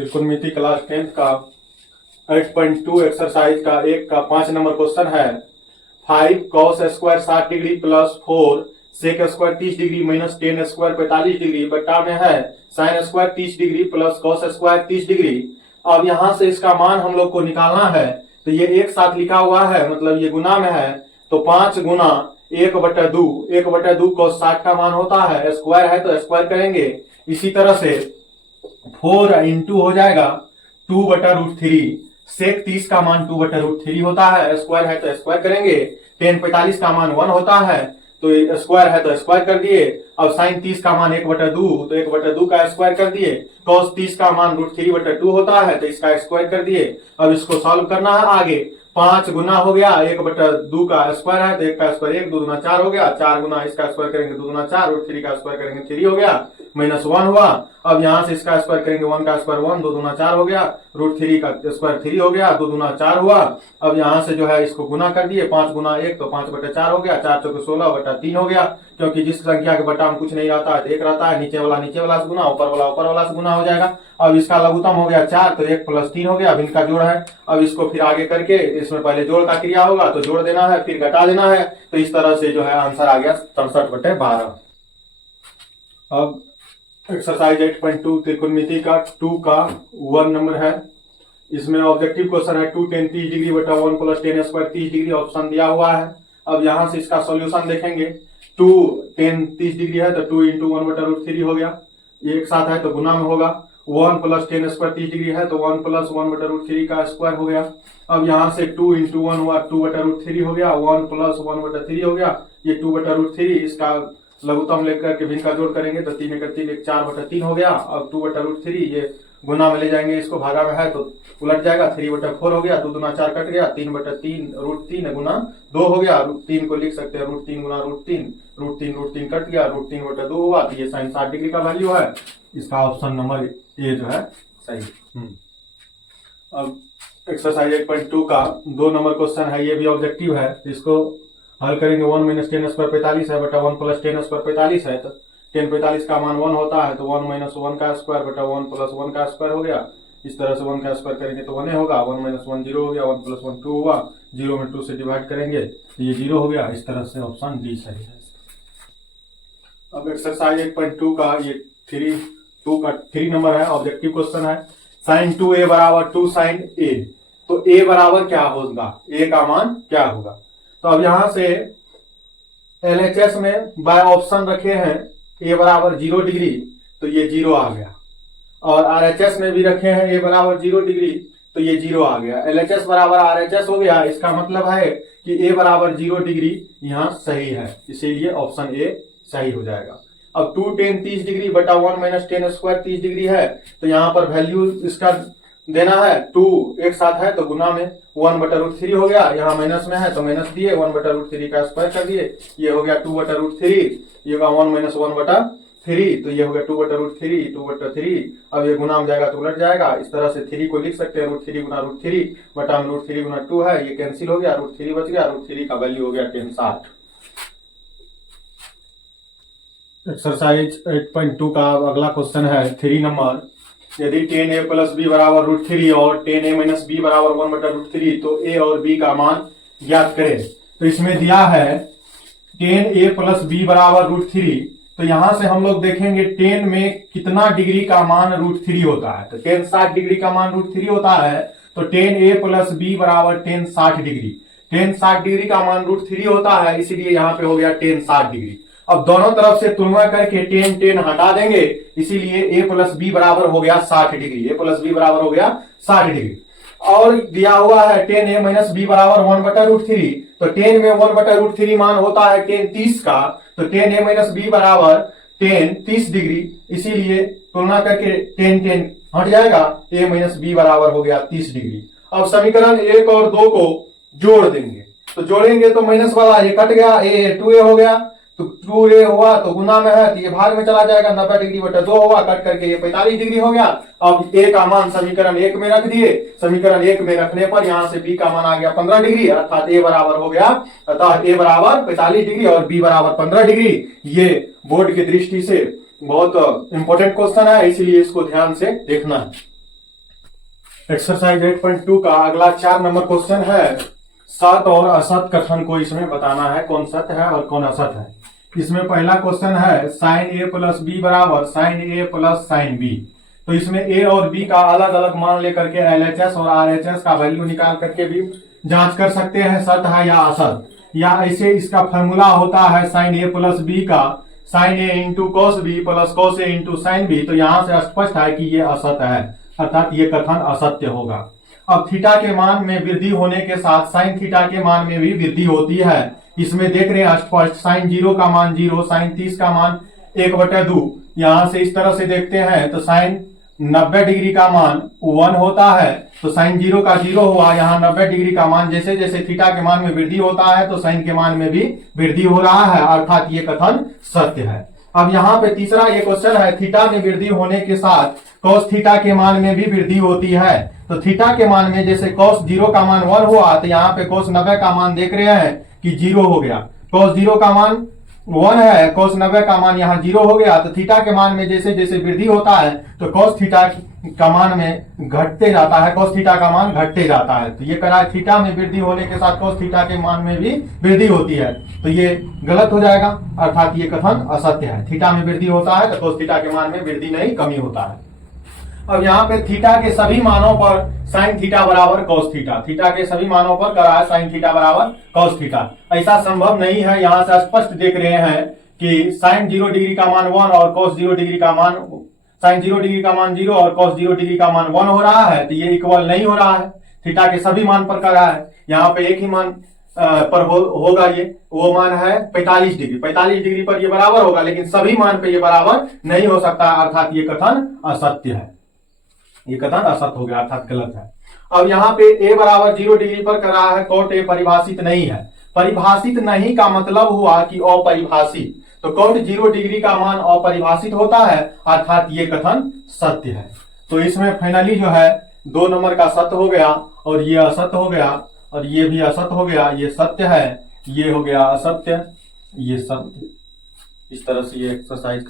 त्रिकोणमिति class 10th का 8.2 exercise का 1 का 5 नंबर क्वेश्चन है। 5 cos square 60 degree plus 4 sec square 30 degree minus 10 square 45 degree बटा में है sine square 30 degree plus cos square 30 degree. अब यहाँ से इसका मान हम लोग को निकालना है, तो ये एक साथ लिखा हुआ है, मतलब ये गुना में है, तो 5 गुना 1/2 cos 60 का मान होता है, स्क्वायर है तो स्क्वायर करेंगे। इसी तरह से 4 इंटू हो जाएगा 2/√3, सेक 30 का मान 2/√3 होता है, स्क्वायर है तो स्क्वायर करेंगे। 10 45 का मान 1 होता है, तो स्क्वायर है तो स्क्वायर कर दिए। अब साइन 30 का मान 1/2, तो 1/2 का स्क्वायर कर दिए। कॉस 30 का मान √3/2 होता है, तो इसका स्क्वायर कर दिए। अब इसको सॉल्व करना है आगे। 5 गुना हो गया 1/2 का स्क्वायर है, तो 1 का स्क्वायर 1, 2 दूना 4 हो गया। 4 गुना इसका स्क्वायर करेंगे 2 दूना 4, √3 का स्क्वायर करेंगे 3 हो गया, -1 हुआ। अब यहाँ से इसका स्क्वायर करेंगे 1 का स्क्वायर 1, 2 दूना 4 हो गया, √3 का स्क्वायर 3 हो गया, 2 दूना 4 हुआ। अब यहाँ से जो है इसको गुना कर दिए, 5 गुना 1 तो 5/4 हो गया, 4 चौके 16/3 हो गया, क्योंकि जिस संख्या के बटा में कुछ नहीं रहता है तो 1 रहता है। नीचे वाला से गुना, ऊपर वाला से गुना हो जाएगा। अब इसका लघुत्तम हो गया 4, तो 1 + 3 हो गया, अब इनका जोड़ है। अब इसको फिर आगे करके इसमें पहले जोड़ का क्रिया होगा, तो जोड़ देना है फिर घटा देना है, तो इस तरह से जो है आंसर आ गया 63/12। अब एक्सरसाइज 8.2 त्रिकोणमिति का 2 का 1 नंबर है। इसमें ऑब्जेक्टिव क्वेश्चन है 2 tan 30 डिग्री बटा 1 + tan स्क्वायर 30 डिग्री ऑप्शन दिया हुआ है। अब यहाँ से इसका सॉल्यूशन देखेंगे। 2 tan 30 डिग्री है तो 2 × 1/√3 हो गया, ये एक साथ है तो गुना में होगा। 1 + tan स्क्वायर 30 डिग्री है तो 1 + 1/√3 का स्क्वायर हो गया। अब यहाँ से 2 × 1 हुआ 2/√3 हो गया, 1 + 1/3 हो गया, ये 2/√3, इसका लघुत्तम लेकर के भिन्न का जोड़ करेंगे तो 3 × 3 = 4/3 हो गया। अब 2/√3 ये गुना में ले जाएंगे, इसको भागा में है तो उलट जाएगा, 3/4 हो गया, 2 दूना 4 कट गया, 3/3 √3 गुना 2 हो गया। √3 को लिख सकते हैं √3 गुना √3 कट गया, √3/2 हुआ, तो ये साइन 60 डिग्री का वैल्यू है। इसका ऑप्शन नंबर ए जो है सही। अब एक्सरसाइज 8.2 का 2 नंबर क्वेश्चन है, ये भी ऑब्जेक्टिव है। इसको हल करेंगे। 1 - tan स्क्वायर 45 है बटा 1 + tan स्क्वायर 45 है, तो tan 45 का मान 1 होता है, तो 1 - 1 का स्क्वायर बटा 1 + 1 का स्क्वायर हो गया। इस तरह से 1 का स्क्वायर करेंगे तो 1 होगा, 1 - 1 0 हो गया, 1 + 1 2 हुआ, 0 में 2 से डिवाइड करेंगे तो ये 0 हो गया। इस तरह से ऑप्शन डी सही है। अब एक्सरसाइज 8.2 का ये 3 नंबर है, ऑब्जेक्टिव क्वेश्चन है। sin 2a = 2 sin a, तो a बराबर क्या होगा, a का मान क्या होगा। तो अब यहां से LHS में बाय ऑप्शन रखे हैं a = 0 डिग्री, तो ये 0 आ गया, और RHS में भी रखे हैं a = 0 डिग्री, तो ये 0 आ गया। LHS = RHS हो गया, इसका मतलब है कि a = 0 डिग्री यहाँ सही है, इसीलिए ऑप्शन ए सही हो जाएगा। अब 2 tan 30 डिग्री बटा 1 - tan स्क्वायर 30 डिग्री है, तो यहाँ पर वैल्यू इसका देना है। 2 एक साथ है तो गुना में 1/√3 हो गया, यहाँ माइनस में है तो माइनस दिए, 1/√3 का स्क्वायर कर दिए, ये हो गया 2/√3, ये होगा 1 - 1/3, तो ये हो गया 2/√3। अब ये गुना में जाएगा तो उलट जाएगा, इस तरह से 3 को लिख सकते हैं √3 गुना √3 बटा में √3 गुना 2 है, ये कैंसिल हो गया, √3 बच गया, √3 का वैल्यू हो गया 10 60। एक्सरसाइज 8.2 का अगला क्वेश्चन है 3 नंबर। यदि tan a + b = √3 और tan a - b = 1/√3, तो a और b का मान ज्ञात करें। तो इसमें दिया है tan a + b = √3, तो यहां से हम लोग देखेंगे tan में कितना डिग्री का मान √3 होता है, तो tan 60 डिग्री का मान √3 होता है, तो tan a + b = tan 60 degree. tan 60 degree का मान √3 होता है, इसीलिए यहाँ पे हो गया tan 60 डिग्री। अब दोनों तरफ से तुलना करके tan हटा देंगे, इसीलिए a + b बराबर हो गया 60 डिग्री, a + b बराबर हो गया 60 डिग्री। और दिया हुआ है tan a - b = 1/√3, तो tan में 1/√3 मान होता है tan 30 का, तो tan a - b = tan 30 degree, इसीलिए तुलना करके tan हट जाएगा, a - b बराबर हो गया 30 डिग्री। अब समीकरण 1 और 2 को जोड़ देंगे, तो जोड़ेंगे तो माइनस वाला ये कट गया, a 2a हो गया, तो 2a हुआ तो गुना में है तो ये भाग में चला जाएगा, 90 डिग्री बटा 2 हुआ, कट करके ये 45 डिग्री हो गया। अब a का मान समीकरण 1 में रख दिए, समीकरण 1 में रखने पर यहां से b का मान आ गया 15 डिग्री, अर्थात a बराबर हो गया, अतः a = 45 डिग्री और b = 15 डिग्री। ये बोर्ड की दृष्टि से बहुत इंपॉर्टेंट क्वेश्चन है, इसलिए इसको ध्यान से देखना है। एक्सरसाइज 8.2 का अगला 4 नंबर क्वेश्चन है। सत और असत कथन को इसमें बताना है, कौन सत्य है और कौन असत है। इसमें पहला क्वेश्चन है साइन ए प्लस बी बराबर sign A plus sign B. तो इसमें ए और बी का अलग अलग मान लेकर के एलएचएस और आरएचएस का वैल्यू निकाल करके भी जांच कर सकते हैं सत्य है या असत। या ऐसे इसका फॉर्मूला होता है साइन ए प्लस बी का sine A into cos B plus cos A into sine B. तो यहां से स्पष्ट है कि ये असत्य है, अर्थात ये कथन असत्य होगा। अब थीटा के मान में वृद्धि होने के साथ साइन थीटा के मान में भी वृद्धि होती है। इसमें देख रहे हैं स्पष्ट, साइन 0 का मान 0, साइन 30 का मान 1/2। यहां से इस तरह से देखते हैं तो साइन 90 डिग्री का मान 1 होता है, तो साइन 0 का 0 हुआ। यहाँ 90 डिग्री का मान जैसे जैसे थीटा के मान में वृद्धि होता है तो साइन के मान में भी वृद्धि हो रहा है, अर्थात ये कथन सत्य है। अब यहाँ पे तीसरा ये क्वेश्चन है, थीटा में वृद्धि होने के साथ कॉस थीटा के मान में भी वृद्धि होती है। तो थीटा के मान में जैसे कॉस 0 का मान 1 हुआ, तो यहाँ पे कॉस 90 का मान देख रहे हैं कि 0 हो गया। कॉस 0 का मान 1 है, कॉस 90 का मान यहाँ 0 हो गया। तो थीटा के मान में जैसे जैसे वृद्धि होता है तो कॉस थीटा का मान में घटते जाता है, कॉस थीटा का मान घटते जाता है। तो ये करा थीटा में वृद्धि होने के साथ कॉस थीटा के मान में भी वृद्धि होती है, तो ये गलत हो जाएगा, अर्थात ये कथन असत्य है। थीटा में वृद्धि होता है तो कॉस थीटा के मान में वृद्धि नहीं, कमी होता है। अब यहाँ पे थीटा के सभी मानों पर साइन थीटा बराबर कॉस थीटा, थीटा के सभी मानों पर करा है साइन थीटा बराबर कॉस थीटा। ऐसा संभव नहीं है, यहाँ से स्पष्ट देख रहे हैं कि साइन 0 डिग्री का मान 1 और कॉस 0 डिग्री का मान साइन 0 डिग्री का मान 0 और कॉस 0 डिग्री का मान 1 हो रहा है, तो ये इक्वल नहीं हो रहा है। थीटा के सभी मान पर करा है, यहाँ पे एक ही मान पर होगा, ये वो मान है 45 डिग्री। 45 डिग्री पर ये बराबर होगा, लेकिन सभी मान पे ये बराबर नहीं हो सकता, अर्थात ये कथन असत्य है। ये कथन असत्य हो गया, अर्थात गलत है। अब यहाँ पे a बराबर 0 डिग्री पर कर रहा है, कॉट a परिभाषित नहीं है। परिभाषित नहीं का मतलब हुआ कि अपरिभाषित, तो कॉट 0 डिग्री का मान अपरिभाषित होता है, अर्थात ये कथन सत्य है। तो इसमें फाइनली जो है 2 नंबर का सत्य हो गया और ये असत्य हो गया और ये भी असत्य हो गया। ये सत्य है, ये हो गया असत्य, ये सत्य। इस तरह से ये एक्सरसाइज